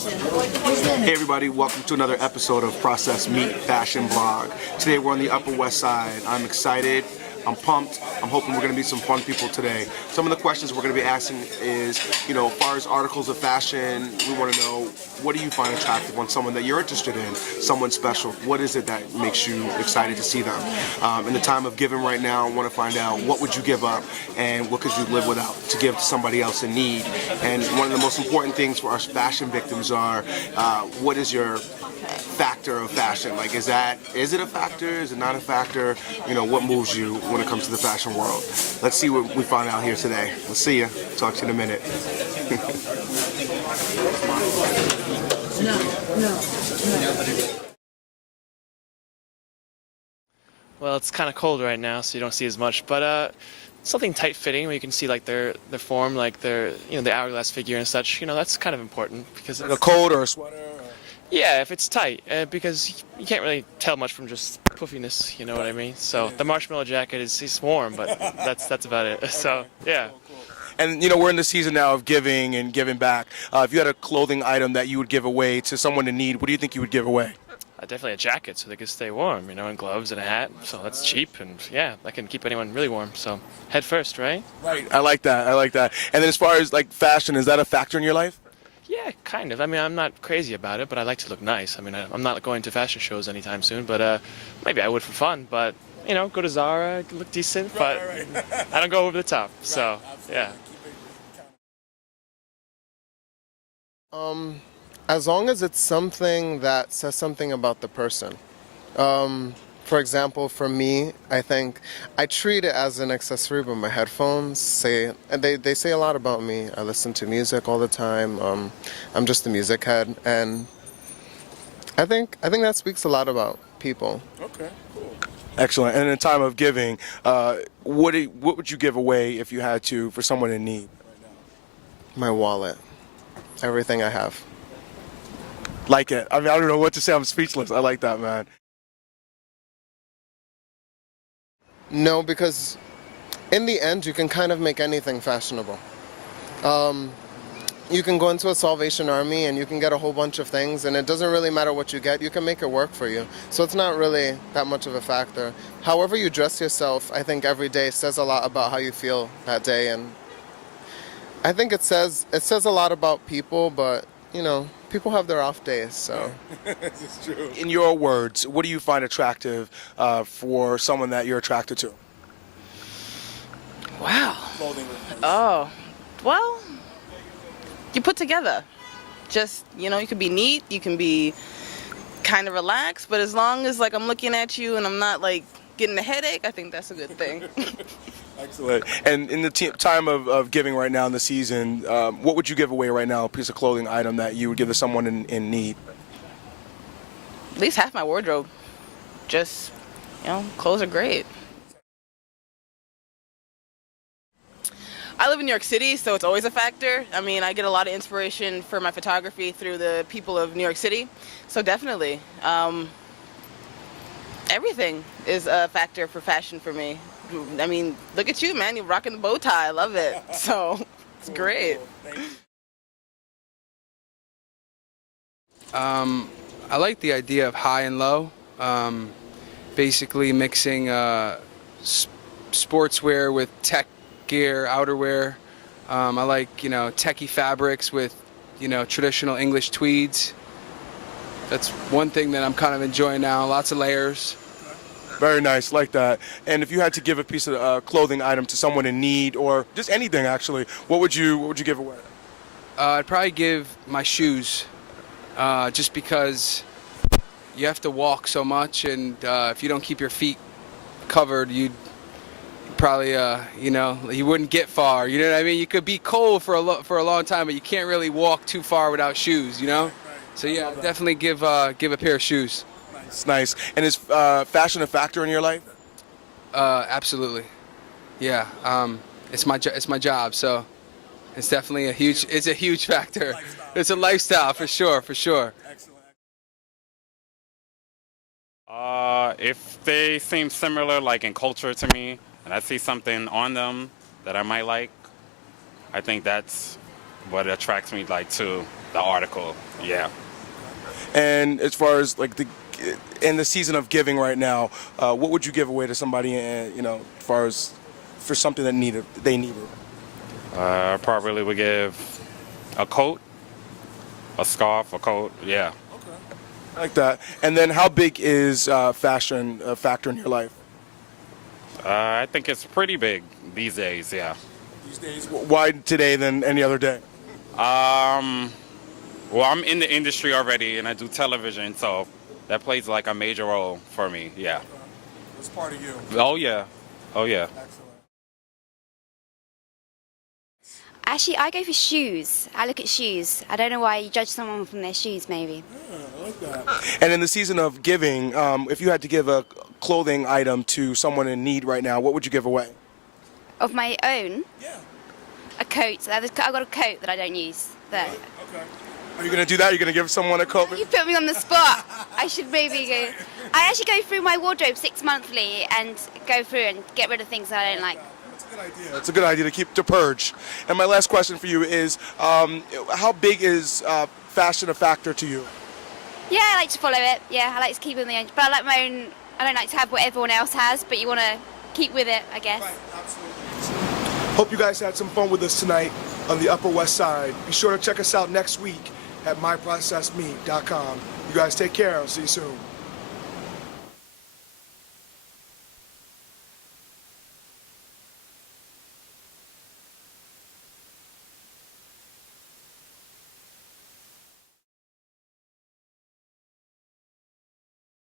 Hey everybody, welcome to another episode of Process Meet Fashion Blog. Today we're on the Upper West Side. I'm excited, I'm pumped, I'm hoping we're going to meet some fun people today. Some of the questions we're going to be asking is, as far as articles of fashion, we want to know, what do you find attractive on someone that you're interested in, someone special? What is it that makes you excited to see them? In the time of giving right now, I want to find out, what would you give up and what could you live without to give to somebody else in need? And one of the most important things for our fashion victims are, what is your factor of fashion? Like, is it a factor? Is it not a factor? What moves you when it comes to the fashion world? Let's see what we find out here today. We'll see you. Talk to you in a minute. No. Well, it's kind of cold right now, so you don't see as much, but something tight-fitting where you can see like their form, like their the hourglass figure and such. That's kind of important because Like a coat or a sweater? Yeah, if it's tight, because you can't really tell much from just puffiness, you know what I mean? So the marshmallow jacket is warm, but that's about it. So yeah. And we're in the season now of giving and giving back. If you had a clothing item that you would give away to someone in need, what do you think you would give away? Definitely a jacket so they can stay warm, and gloves and a hat. So that's cheap, and yeah, that can keep anyone really warm. So head first, right? Right. I like that. And then as far as like fashion, is that a factor in your life? Yeah, kind of. I mean, I'm not crazy about it, but I like to look nice. I mean, I'm not going to fashion shows anytime soon, but maybe I would for fun. But go to Zara, look decent, but I don't go over the top. So yeah. As long as it's something that says something about the person. For example, for me, I think I treat it as an accessory, but my headphones they say a lot about me. I listen to music all the time. I'm just a music head, and I think that speaks a lot about people. Okay, cool. Excellent. And in time of giving, what would you give away if you had to for someone in need? My wallet, everything I have. Like it. I mean, I don't know what to say. I'm speechless. I like that, man. No, because in the end, you can kind of make anything fashionable. You can go into a Salvation Army and you can get a whole bunch of things, and it doesn't really matter what you get. You can make it work for you. So it's not really that much of a factor. However you dress yourself, I think every day says a lot about how you feel that day, and I think it says a lot about people, but people have their off days, so. This is true. In your words, what do you find attractive for someone that you're attracted to? Wow. Oh, well, you put together. Just, you could be neat, you can be kind of relaxed, but as long as, I'm looking at you and I'm not, getting a headache, I think that's a good thing. Excellent. And in the time of giving right now in the season, what would you give away right now, a piece of clothing item that you would give to someone in need? At least half my wardrobe. Just, clothes are great. I live in New York City, so it's always a factor. I mean, I get a lot of inspiration for my photography through the people of New York City. So definitely, everything is a factor for fashion for me. I mean, look at you, man. You're rocking the bow tie. I love it. So it's great. I like the idea of high and low. Basically mixing sportswear with tech gear, outerwear. I like, techie fabrics with, traditional English tweeds. That's one thing that I'm kind of enjoying now. Lots of layers. Very nice, like that. And if you had to give a piece of clothing item to someone in need, or just anything actually, what would you give away? I'd probably give my shoes, just because you have to walk so much, and if you don't keep your feet covered, you'd probably, you wouldn't get far. You know what I mean? You could be cold for a long time, but you can't really walk too far without shoes. So yeah, I'd definitely give a pair of shoes. It's nice. And is fashion a factor in your life? Absolutely. Yeah. It's my job, so it's definitely a huge factor. It's a lifestyle for sure. Excellent. If they seem similar, like in culture to me, and I see something on them that I might like, I think that's what attracts me like to the article. Yeah. And as far as like in the season of giving right now, what would you give away to somebody? As far as for something that they needed. Probably would give a coat, a scarf, a coat. Yeah. I like that. And then, how big is fashion a factor in your life I think it's pretty big these days. Yeah. these days? Why today than any other day? Well, I'm in the industry already, and I do television, so that plays like a major role for me. Yeah. It's part of you. Oh yeah. Oh yeah. Actually, I go for shoes. I look at shoes. I don't know why you judge someone from their shoes, maybe. I like that. And in the season of giving, if you had to give a clothing item to someone in need right now, what would you give away? Of my own, Yeah. a coat. I've got a coat that I don't use. There. Okay. Are you gonna do that? You're gonna give someone a coat? You put me on the spot. I should maybe go. I actually go through my wardrobe 6 monthly and go through and get rid of things that I don't like. That's a good idea. It's a good idea to purge. And my last question for you is, how big is fashion a factor to you? Yeah, I like to follow it. Yeah, I like to keep it in the end. But I like my own. I don't like to have what everyone else has, but you want to keep with it, I guess. Absolutely. Hope you guys had some fun with us tonight on the Upper West Side. Be sure to check us out next week at myprocessmeat.com. You guys take care. I'll see you soon.